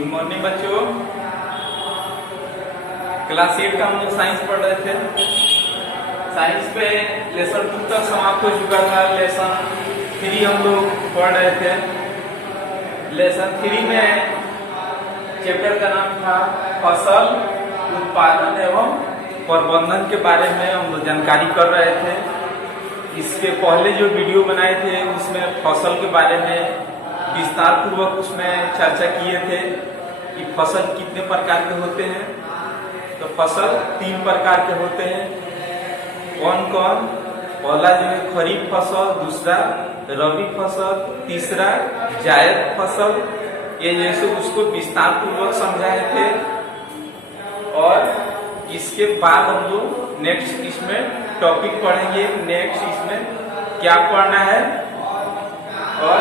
Good morning बच्चों। Class 8 का हम लोग साइंस पढ़ रहे थे। साइंस पे लेसन 2 तक समाप्त हो चुका था। लेसन 3 हम लोग पढ़ रहे थे। लेसन 3 में चैप्टर का नाम था फसल उत्पादन एवं प्रबंधन के बारे में हम लोग जानकारी कर रहे थे। इसके पहले जो वीडियो बनाए थे उसमें फसल के बारे में विस्तार पूर्वक उसमें चर्चा किए थे कि फसल कितने प्रकार के होते हैं। तो फसल 3 प्रकार के होते हैं। कौन कौन? पहला जो है खरीफ फसल, दूसरा रबी फसल, तीसरा जायद फसल। ये जैसे उसको विस्तार पूर्वक समझाए थे। और इसके बाद हम लोग नेक्स्ट इसमें टॉपिक पढ़ेंगे। नेक्स्ट इसमें क्या पढ़ना है और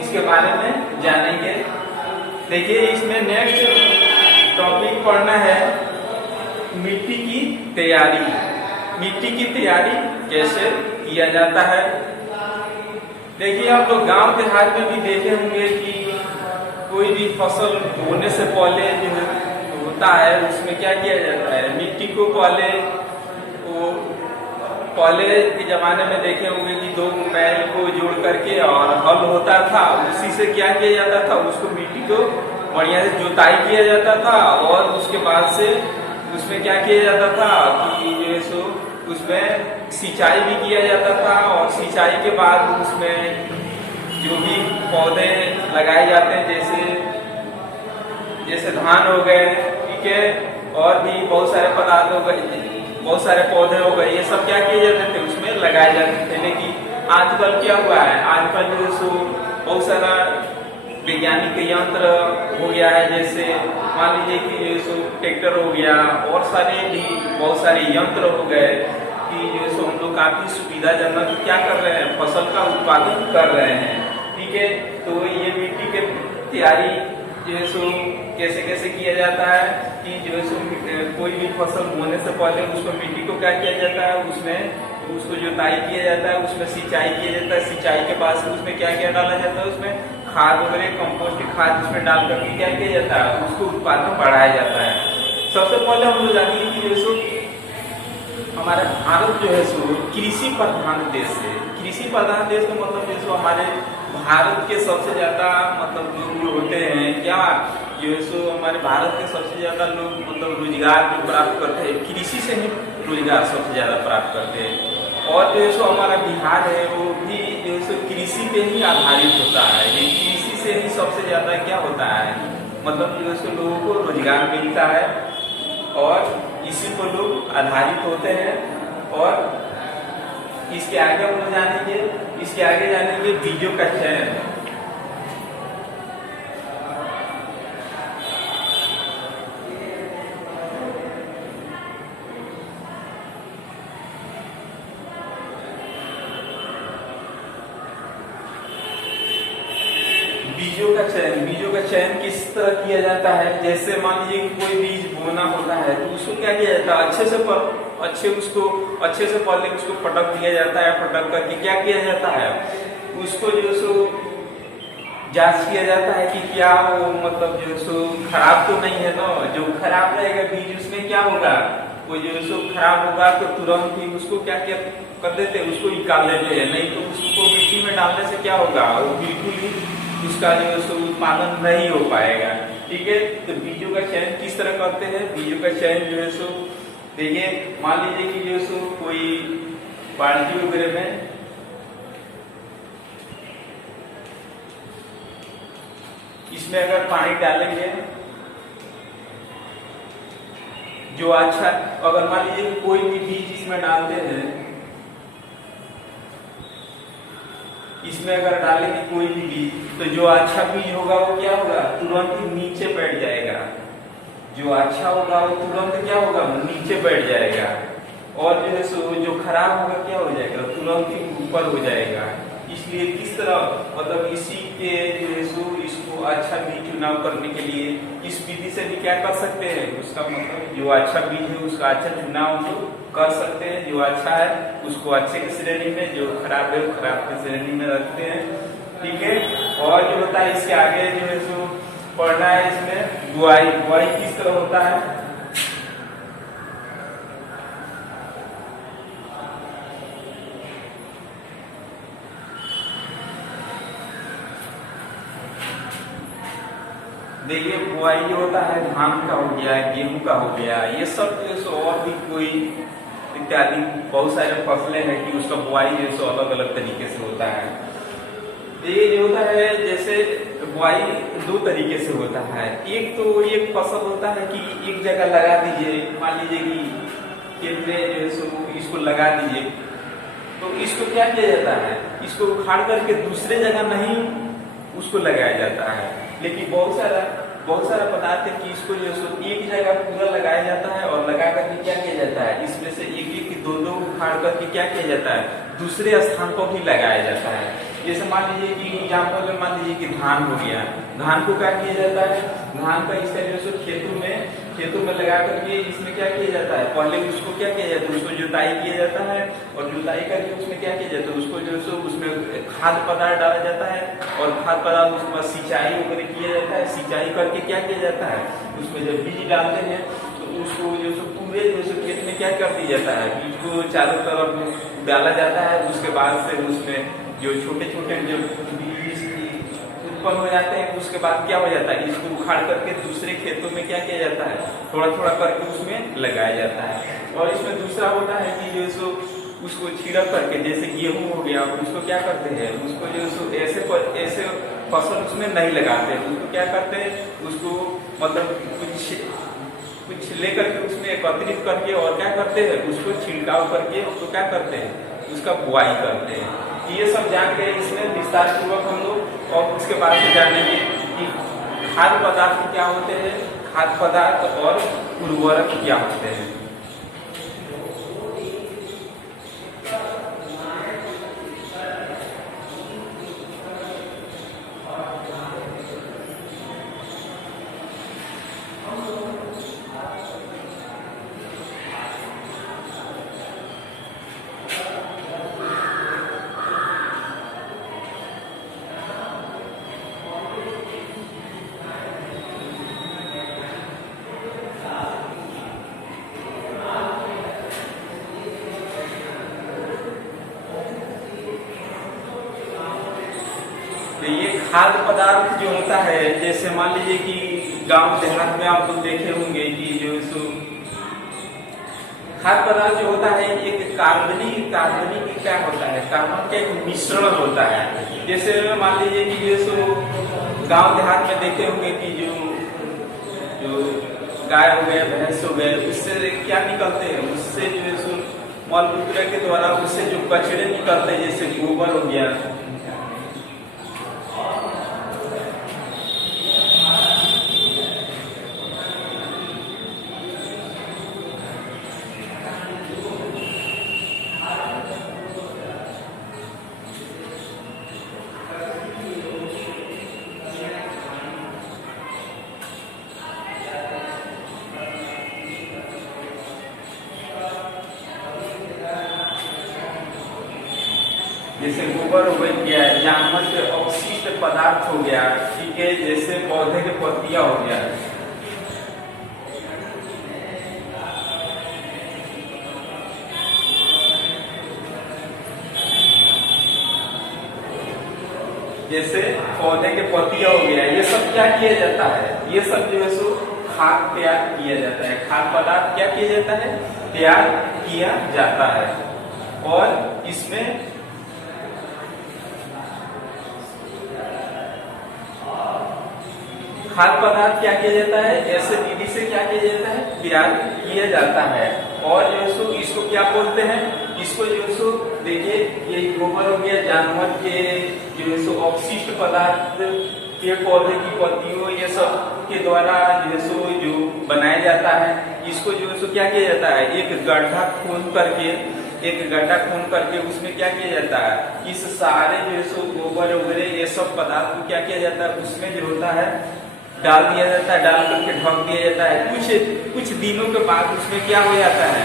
इसके बारे में जानेंगे। देखिए इसमें नेक्स्ट टॉपिक पढ़ना है मिट्टी की तैयारी। मिट्टी की तैयारी कैसे किया जाता है। देखिए आप लोग गांव देहात में भी देखे होंगे कि कोई भी फसल बोने से पहले जो होता है उसमें क्या किया जाता है, मिट्टी को पहले के जमाने में देखे होंगे कि 2 बैल को जोड़ करके और हल होता था। उसी से क्या किया जाता था, उसको मिट्टी को बढ़िया से जुताई किया जाता था। और उसके बाद से उसमें क्या किया जाता था कि जो सो उसमें सिंचाई भी किया जाता था। और सिंचाई के बाद उसमें जो भी पौधे लगाए जाते हैं जैसे धान हो गए, ठीक है, और भी बहुत सारे पदार्थ हो गए, बहुत सारे पौधे हो गए, ये सब क्या किए जाते थे उसमें लगाए जाते थे। लेकिन आजकल क्या हुआ है, आजकल जो सो बहुत सारा वैज्ञानिक यंत्र हो गया है। जैसे मान लीजिए कि जो सो ट्रैक्टर हो गया और सारे भी बहुत सारे यंत्र हो गए कि जो सो हम लोग काफी सुविधाजनक क्या कर रहे हैं, फसल का उत्पादन कर रहे हैं। ठीक है, तो ये मिट्टी के तैयारी जो सो कैसे कैसे किया जाता है कि जो सो कोई भी फसल बोने से पहले उसको मिट्टी को क्या किया जाता है, उसमें उसको जुताई किया जाता है, उसमें सिंचाई किया जाता है। सिंचाई के बाद उसमें क्या क्या डाला जाता है, उसमें खाद वगैरह कंपोस्ट खाद उसमें डाल करके क्या किया जाता है, उसको उत्पादन बढ़ाया जाता है। सबसे पहले हम लोग जानिए कि जो सो हमारा भारत जो है सो कृषि प्रधान देश है। कृषि प्रधान देश का मतलब जो हमारे भारत के सबसे ज्यादा मतलब लोग होते हैं क्या, जो सो हमारे भारत के सबसे ज्यादा लोग मतलब रोजगार भी प्राप्त करते हैं, कृषि से ही रोजगार सबसे ज्यादा प्राप्त करते हैं। और जो सो हमारा बिहार है वो भी जो सो कृषि पे ही आधारित होता है। ये कृषि से ही सबसे ज्यादा क्या होता है, मतलब जो सो लोगों को रोजगार मिलता है और इसी पर लोग आधारित होते हैं। और इसके आगे हम लोग जानेंगे बीजों का चयन। बीजों का चयन किस तरह किया जाता है। जैसे मान लीजिए कि कोई बीज बोना होता है तो उसको क्या किया जाता है, अच्छे से पहले उसको पटक दिया जाता है। पटक करके क्या किया जाता है, उसको जो सो जांच किया जाता है कि क्या वो मतलब जो सो खराब तो नहीं है ना। जो खराब रहेगा बीज उसमें क्या होगा, वो जो सो खराब होगा तो तुरंत ही उसको क्या क्या कर देते हैं, उसको निकाल देते हैं। नहीं तो उसको मिट्टी में डालने से क्या होगा, वो बिल्कुल ही उसका जो सो उत्पादन नहीं हो पाएगा। ठीक है, तो बीजों का चयन किस तरह करते हैं। बीजों का चयन जो है सो देखिए, मान लीजिए कि जो सो कोई बाल्टी वगैरह में इसमें अगर पानी डालेंगे जो अच्छा, अगर मान लीजिए कोई भी बीज इसमें डालते हैं, इसमें अगर डालेंगे कोई भी बीज तो जो अच्छा बीज होगा वो क्या होगा, तुरंत ही नीचे बैठ जाएगा। जो अच्छा होगा वो तुरंत क्या होगा, नीचे बैठ जाएगा। और जो है सो जो खराब होगा क्या हो जाएगा, तुरंत ही ऊपर हो जाएगा। इसलिए किस तरह मतलब इसी के जो है सो इसको अच्छा बीज चुनाव करने के लिए इस विधि से भी क्या कर सकते हैं, उसका मतलब जो अच्छा बीज है उसका अच्छा चुनाव जो कर सकते हैं। जो अच्छा है उसको अच्छे की श्रेणी में, जो खराब है वो खराब की श्रेणी में रखते हैं। ठीक है, और जो होता है इसके आगे जो है सो पढ़ना है इसमें बुआई। बुआई किस तरह होता है, देखिए बुआई जो होता है धान का हो गया, गेहूं का हो गया, ये सब जो सो और भी कोई इत्यादि बहुत सारे फसलें हैं कि उसका बुआई जो सो अलग अलग तरीके से होता है। ये जो होता है जैसे बुआई दो तरीके से होता है। एक तो एक फसल होता है कि एक जगह लगा दीजिए, मान लीजिए कि खेत में जो है सो इसको लगा दीजिए, तो इसको क्या किया जाता है, इसको उखाड़ करके दूसरे जगह नहीं उसको लगाया जाता है। लेकिन बहुत सारा पदार्थ है कि इसको जो है एक जगह पूरा लगाया जाता है और लगा करके क्या किया जाता है, इसमें से एक एक दो दो उखाड़ करके क्या किया जाता है, दूसरे स्थान पर भी लगाया जाता है। जैसे मान लीजिए कि एग्जाम्पल में मान लीजिए कि धान हो गया, धान को क्या किया जाता है, धान का इस तरह से खेतों में लगा करके इसमें क्या किया जाता है, पहले उसको क्या किया जाता है, उसको जुताई किया जाता है और जुताई करके उसमें क्या किया जाता है, उसको जो है उसमें खाद पदार्थ डाला जाता है और खाद पदार्थ उसके बाद सिंचाई वगैरह किया जाता है। सिंचाई करके क्या किया जाता है, उसमें जब बीज डालते हैं तो उसको जो पूरे जो खेत में क्या कर दिया जाता है, बीज को चारों तरफ डाला जाता है। उसके बाद से उसमें जो छोटे छोटे जो बीज उत्पन्न हो जाते हैं, उसके बाद क्या हो जाता है, इसको उखाड़ करके दूसरे खेतों में क्या किया जाता है, थोड़ा थोड़ा करके उसमें लगाया जाता है। और इसमें दूसरा होता है कि जो सो उसको छिड़क करके, जैसे गेहूं हो गया, उसको क्या करते हैं, उसको जो सो ऐसे फसल उसमें नहीं लगाते, उसको क्या करते हैं, उसको मतलब कुछ लेकर के उसमें एकत्रित करके और क्या करते हैं, उसको छिड़काव करके उसको क्या करते हैं, उसका बुआई करते हैं। ये सब जान गए इसमें विस्तार पूर्वक हम लोग। और उसके बाद से जानेंगे कि खाद्य पदार्थ क्या होते हैं, खाद्य पदार्थ और उर्वरक क्या होते हैं। तो ये खाद्य पदार्थ जो होता है, जैसे मान लीजिए कि गांव देहात में आप लोग देखे होंगे कि जो सो खाद्य पदार्थ जो होता है एक कार्बनिक क्या होता है, कार्बन का एक मिश्रण होता है। जैसे मान लीजिए कि जो सो गांव देहात में देखे होंगे कि जो गाय हो गए, भैंस हो गए, उससे क्या निकलते हैं, उससे जो है सो मलमूत्र के द्वारा उससे जो कचरे निकलते हैं, जैसे गोबर हो गया, जैसे गोबर हो गया, जानवर के अवशिष्ट पदार्थ हो गया, ठीक है, जैसे पौधे के पत्तियां हो गया, जैसे पौधे के पत्तियां हो गया, ये सब क्या किया जाता है, ये सब जो है सो खाद तैयार किया जाता है, खाद्य पदार्थ क्या किया जाता है, तैयार किया जाता है। और इसमें खाद्य पदार्थ क्या किया जाता है, ऐसे विधि से क्या किया जाता है, तैयार किया जाता है। और जो सो इसको क्या बोलते हैं, इसको जो सो देखिए ये गोबर हो गया, जानवर के जो सो अवशिष्ट पदार्थ, पेड़ पौधे की पत्तियों, ये सब के द्वारा जो सो जो बनाया जाता है, इसको जो सो क्या किया जाता है, एक गड्ढा खोद करके उसमें क्या किया जाता है, इस सारे जो सो गोबर वगैरह ये सब पदार्थ को क्या किया जाता है, उसमें जो होता है डाल दिया जाता है, डाल करके ढक दिया जाता है। कुछ दिनों के बाद उसमें क्या हो जाता है,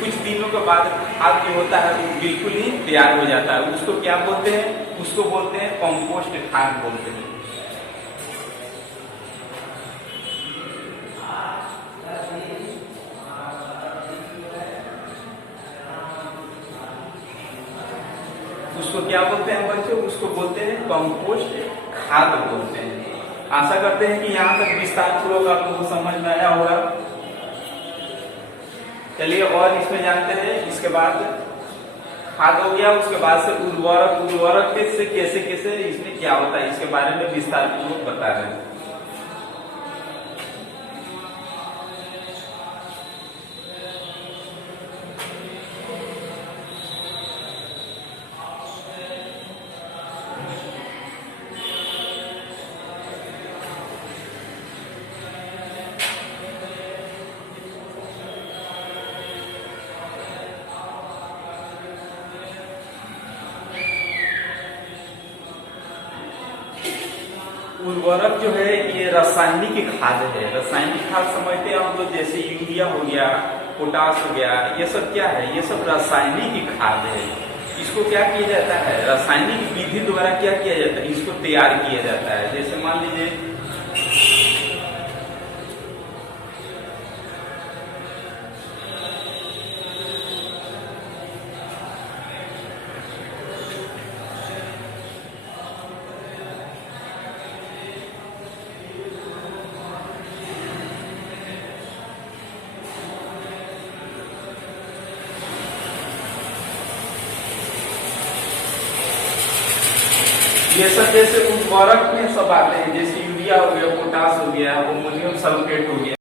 कुछ दिनों के बाद खाद जो होता है वो बिल्कुल ही तैयार हो जाता है। उसको क्या बोलते हैं, उसको बोलते हैं कंपोस्ट खाद बोलते हैं। उसको क्या बोलते हैं बच्चों? उसको बोलते हैं कंपोस्ट खाद बोलते हैं। आशा करते हैं कि यहाँ तक विस्तार पूर्वक आप लोगों को समझ में आया होगा। चलिए और इसमें जानते हैं। इसके बाद खाद हो गया, उसके बाद से उर्वरक से कैसे कैसे इसमें क्या होता है इसके बारे में विस्तार पूर्वक बता रहे हैं। उर्वरक जो है ये रासायनिक खाद है। रासायनिक खाद समझते हैं हम लोग, जैसे यूरिया हो गया, पोटास हो गया, ये सब क्या है? ये सब रासायनिक खाद है। इसको क्या किया जाता है? रासायनिक विधि द्वारा क्या किया जाता है? इसको तैयार किया जाता है। जैसे मान लीजिए ये सब जैसे उर्वरक में सब आते हैं, जैसे यूरिया हो गया, पोटास हो गया, अमोनियम सल्फेट हो गया।